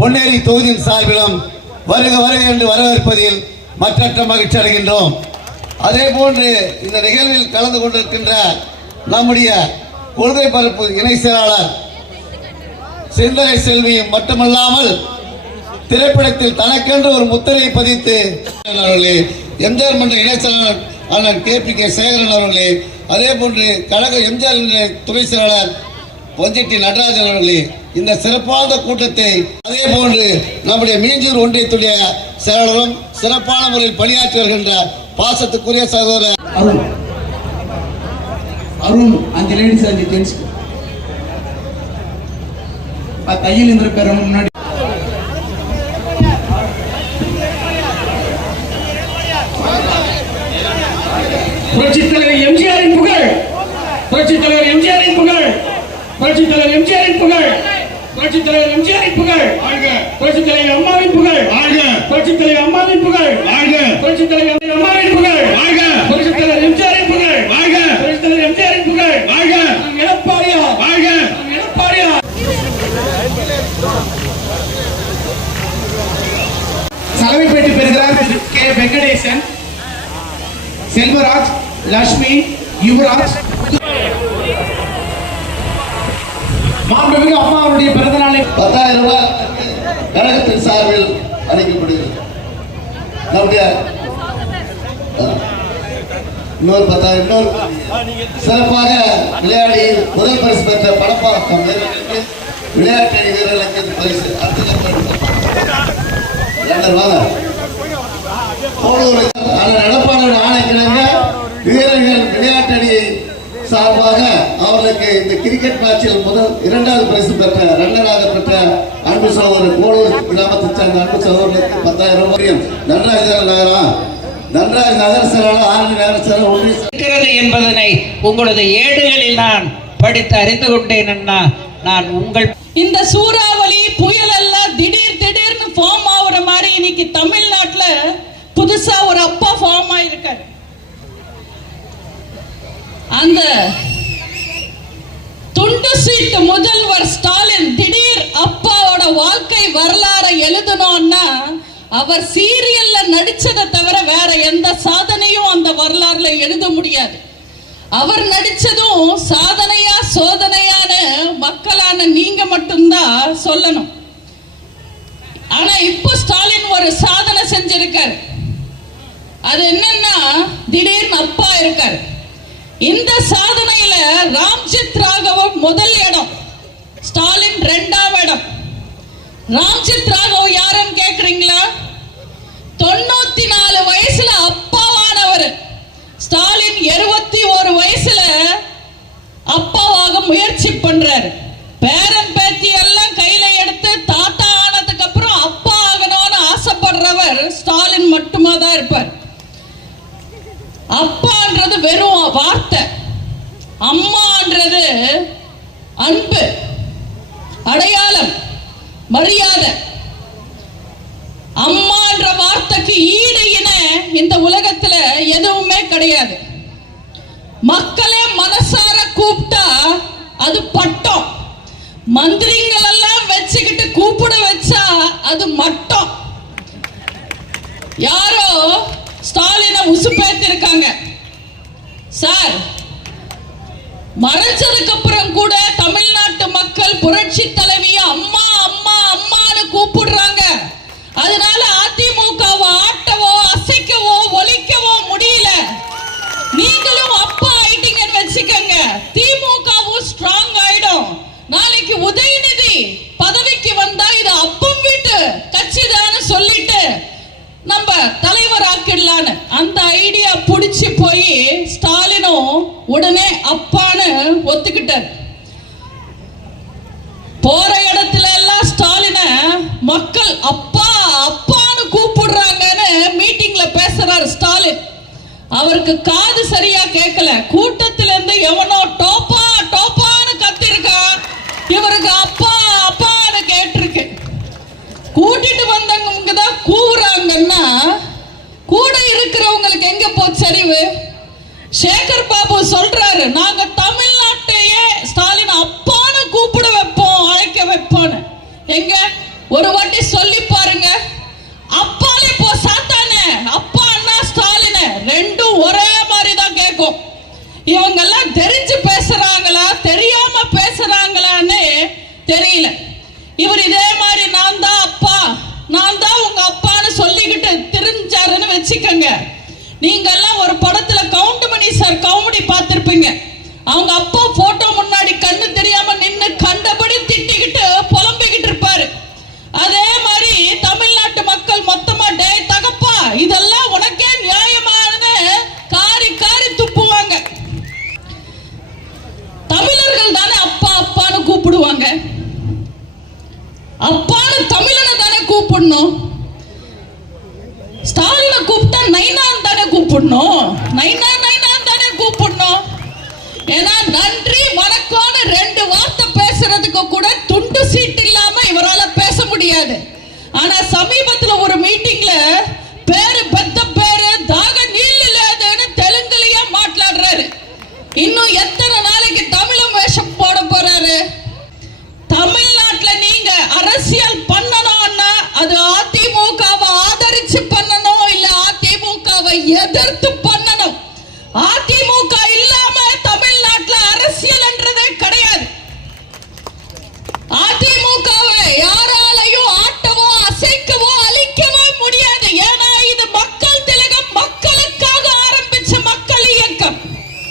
பொன்னேரி தொகுதியின் சார்பிலும் வருக வருக என்று வரவேற்பதில் மற்றற்ற மகிழ்ச்சி அடைகின்றோம். அதே போன்று இந்த நிகழ்வில் கலந்து கொண்டிருக்கின்ற நம்முடைய கொள்கை பரப்பு இணை செயலாளர் சிந்தனை செல்வி மட்டுமல்லாமல் திரைப்படத்தில் தனக்கென்று ஒரு முத்திரையை பதித்து அவர்களே, எம்ஜிஆர் மன்ற இணை செயலாளர் அண்ணன் KPK சேகரன் அவர்களே, அதே போன்று கழக எம்ஜிஆர் துணை செயலாளர் பொஞ்சிட்டி நடராஜன் அவர்களே, இந்த சிறப்பான கூட்டத்தை அதே போன்று நம்முடைய மீஞ்சூர் ஒன்றியத்துடைய செயலாளரும் சிறப்பான முறையில் பணியாற்றி வருகின்ற பாசத்துக்குரிய சகோதரர் அருண் அந்த லேடிஸ் அந்த ஜென்ஸ் தையல் இந்த பேர் முன்னாடி புரட்சித் தலைவர் எம்ஜிஆரின் புகழ், புரட்சித் தலைவர் எம்ஜிஆரின் புகழ், புரட்சித் தலைவர் எம்ஜிஆரின் புகழ், புரட்சித் தலைவர் எம்ஜிஆரின் புகழ், புரட்சித் தலைவர் அம்மாவின் புகழ், புரட்சித் தலைவர் அம்மாவின் புகழ், புரட்சித் தலைவர் அம்மாவின் புகழ், புரட்சித் தலைவர் எம்ஜிஆரின் புகழ், புரட்சித் தலைவர் எம்ஜிஆரின் புகழ், எடப்பாடியா எடப்பாடியா. தலைமை பெற்று பெறுகிறார் K. வெங்கடேசன், செல்வராஜ், லட்சுமி, யுவராஜ். மாண்புமிகு அம்மா அவருடைய பிறந்த நாளை 10,000 ரூபாய் கழகத்தின் சார்பில் அளிக்கப்படுகிறது. நம்முடைய இன்னொரு 10,000 இன்னொரு சிறப்பாக விளையாடி முதல் பரிசு பெற்ற படப்பாக்கம் விளையாட்டு அணி வீரர்களுக்கு பரிசு நடப்பாளர் ஆணைக்கிழங்க வீரர்கள் விளையாட்டு அணி சார்பாக அவர்களுக்கு இந்த கிரிக்கெட் மேட்சில் இரண்டாவது பரிசு பெற்ற ரன்னராக பெற்ற அன்பு சகோதரர் கோளூர் கிராமத்தை சேர்ந்த அன்பு சகோதரர்களுக்கு 10,000 ரூபாயும் நன்ராஜ் நகர செயலாளர் ஆரணி நகர செயலாளர் என்பதனை உங்களது ஏடுகளில் நான் படித்து அறிந்து கொண்டேன். அண்ணா, நான் உங்கள் இந்த சூறாவளி புயல் எல்லாம் திடீர்னு ஃபார்ம் ஆகுற மாதிரி இன்னைக்கு தமிழ்நாட்டுல புதுசா ஒரு அப்பா ஃபார்ம் ஆயிருக்காரு. அந்த துண்டு சீட்டு முதல்வர் ஸ்டாலின் திடீர் அப்பாவோட வாழ்க்கை வரலாறை எழுதணும்னா அவர் சீரியல்ல நடிச்சதை தவிர வேற எந்த சாதனையும் அந்த வரலாறுல எழுத முடியாது. அவர் நடிச்சதும் சாதனையா சோதனையான மக்களான நீங்க மட்டும்தான் சொல்லணும். ஆனா இப்போ ஸ்டாலின் ஒரு சாதனை செஞ்சிருக்காரு. அது என்னன்னா திடீர்னு அப்பா இருக்காரு. இந்த சாதனையில ராம்ஜித் ராகவ் முதல் இடம், ஸ்டாலின் 2ஆம் இடம். ராம்ஜித் ராகவ் யாருன்னு கேக்குறீங்களா? 94 வயசுல அப்பாவானவர். ஸ்டாலின் 21 வயசுல அப்பாவாக முயற்சி பண்றாரு. பேரன் பேத்தி எல்லாம் கையில எடுத்து தாத்தா ஆனதுக்கு அப்புறம் அப்பா ஆகணும்னு ஆசைப்படுறவர் ஸ்டாலின் மட்டுமா தான் இருப்பார். அப்பான்றது வெறும் வார்த்தை, அம்மான்றது அன்பு, அடையாளம், மரியாதை. அம்மான்ற வார்த்தைக்கு ஈடு இணை இந்த உலகத்துல எதுவுமே கிடையாது. மக்களே மனசார கூப்பிட்டா அது பட்டம், மந்திரிகள் எல்லாம் வச்சுக்கிட்டு கூப்பிட வச்சா அது மட்டம். யாரோ ஸ்டாலினை உசுப்பேத்தி இருக்காங்க சார். மறைச்சதுக்கு அப்புறம் கூட தமிழ்நாட்டு மக்கள் புரட்சி தலைவி அம்மா அம்மா அம்மான்னு கூப்பிடுறாங்க. அதனால அதிமுகவை ஆட்டவோ அசைக்கவோ ஒலிக்கவோ முடியல. நீங்களும் அப்பா ஆயிட்டீங்கன்னு வச்சுக்கோங்க, திமுகவும் ஸ்ட்ராங் ஆயிடும். நாளைக்கு உதயநிதி பதவிக்கு வந்தா இது அப்பம் வீட்டு கட்சிதான்னு சொல்லிட்டு நம்ம தலைவர் ஆக்கிடலான்னு அந்த ஐடியா புடிச்சு போய் ஸ்டாலினும் உடனே அப்பான்னு ஒத்துக்கிட்டார். போற இடத்துல எல்லாம் ஸ்டாலின மக்கள் அப்பா அப்பான்னு கூப்பிடுறாங்கன்னு மீட்டிங்ல பேசுறாரு ஸ்டாலின். அவருக்கு காது சரியா கேட்கல. கூட்டத்தில இருந்து எவனோ டோப்பா டோப்பான்னு கத்திருக்கா, இவருக்கு அப்பா அப்பான்னு கேட்டிருக்கு. கூட்டிட்டு வந்தவங்க தான் கூவுறாங்கன்னா கூட இருக்கிறவங்களுக்கு எங்க போச்சு அறிவு? சேகர் பாபு சொல்றாரு, நாங்க தமிழ்நாட்டையே ஸ்டாலின் அப்பான்னு கூப்பிட வைப்போம், அழைக்க வைப்போம். எங்க ஒரு வாட்டி சொல்லி பாருங்க. அப்பாலே போ சாத்தானே, அப்பா அண்ணா ஸ்டாலின் ரெண்டும் ஒரே மாதிரி தான் கேட்கும். இவங்க எல்லாம் தெரிஞ்சு பேசுறாங்களா தெரியாம பேசுறாங்களான்னு தெரியல. இவர் இதே மாதிரி நான் தான் அப்பா, நான் தான் உங்க அப்பான்னு சொல்லிக்கிட்டு தெரிஞ்சாருன்னு வச்சுக்கோங்க. நீங்க எல்லாம் ஒரு படத்துல கவுண்டமணி சார் காமெடி பார்த்திருப்பீங்க. அவங்க அப்பா போட்டோ முன்னாடி கண்ணு தெரியாம நின்னு கண்டபடி திட்டிக்கிட்டு புலம்பிக்கிட்டு இருப்பாரு. அதே மாதிரி தமிழ்நாட்டு மக்கள் மொத்தமா டே தகப்பா இதெல்லாம் உனக்கே நியாயமானு காரி காரி துப்புவாங்க. தமிழர்கள் தானே அப்பா அப்பான்னு கூப்பிடுவாங்க. அப்பான்னு தமிழனை தானே கூப்பிடணும். ஸ்டாலினை கூப்பிட்டா நைனான் தானே கூப்பிடணும். நைனா நைனான் தானே கூப்பிடணும். ஏன்னா நன்றி வணக்கம்